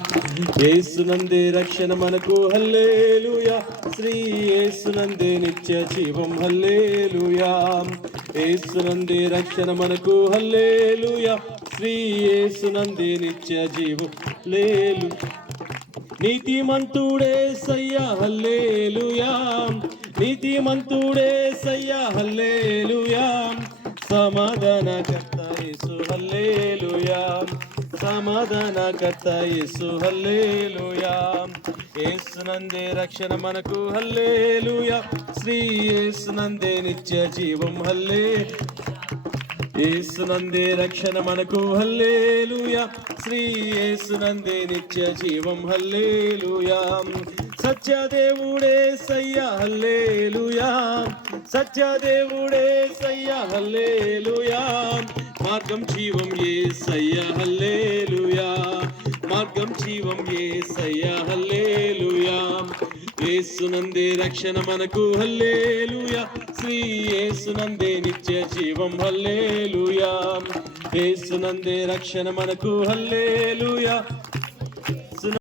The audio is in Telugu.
యేసునందే రక్షణ మనకు హల్లెలూయా, శ్రీ యేసునందే నిత్య జీవం హల్లెలూయా. యేసునందే రక్షణ మనకు హల్లెలూయా, శ్రీ యేసునందే నిత్య జీవం హల్లెలూయా. నీతిమంతుడే సయ్యా హల్లెలూయా, నీతిమంతుడే సయ్యా హల్లెలూయా. సమాధానకర్త యేసు హల్లెలూయా, సమాధానకర్త యేసు హల్లెలూయా. యేసునందే రక్షణ మనకు హల్లెలూయా, శ్రీ యేసునందే నిత్య జీవం యేసునందే రక్షణ మనకు హల్లెలూయా, శ్రీ యేసునందే నిత్య జీవం హల్లెలూయా. సత్యదేవుడే సయ్యా హల్లెలూయా, సత్యదేవుడే సయ్యా హల్లెలూయా. మార్గం జీవం యేసయ్యా హల్లెలూయా, మార్గం జీవం యేసయ్యా హల్లెలూయా. యేసునందే రక్షణ మనకు హల్లెలూయా, శ్రీ యేసునందే నిత్య జీవం హల్లెలూయా. యేసునందే రక్షణ మనకు హల్లెలూయా,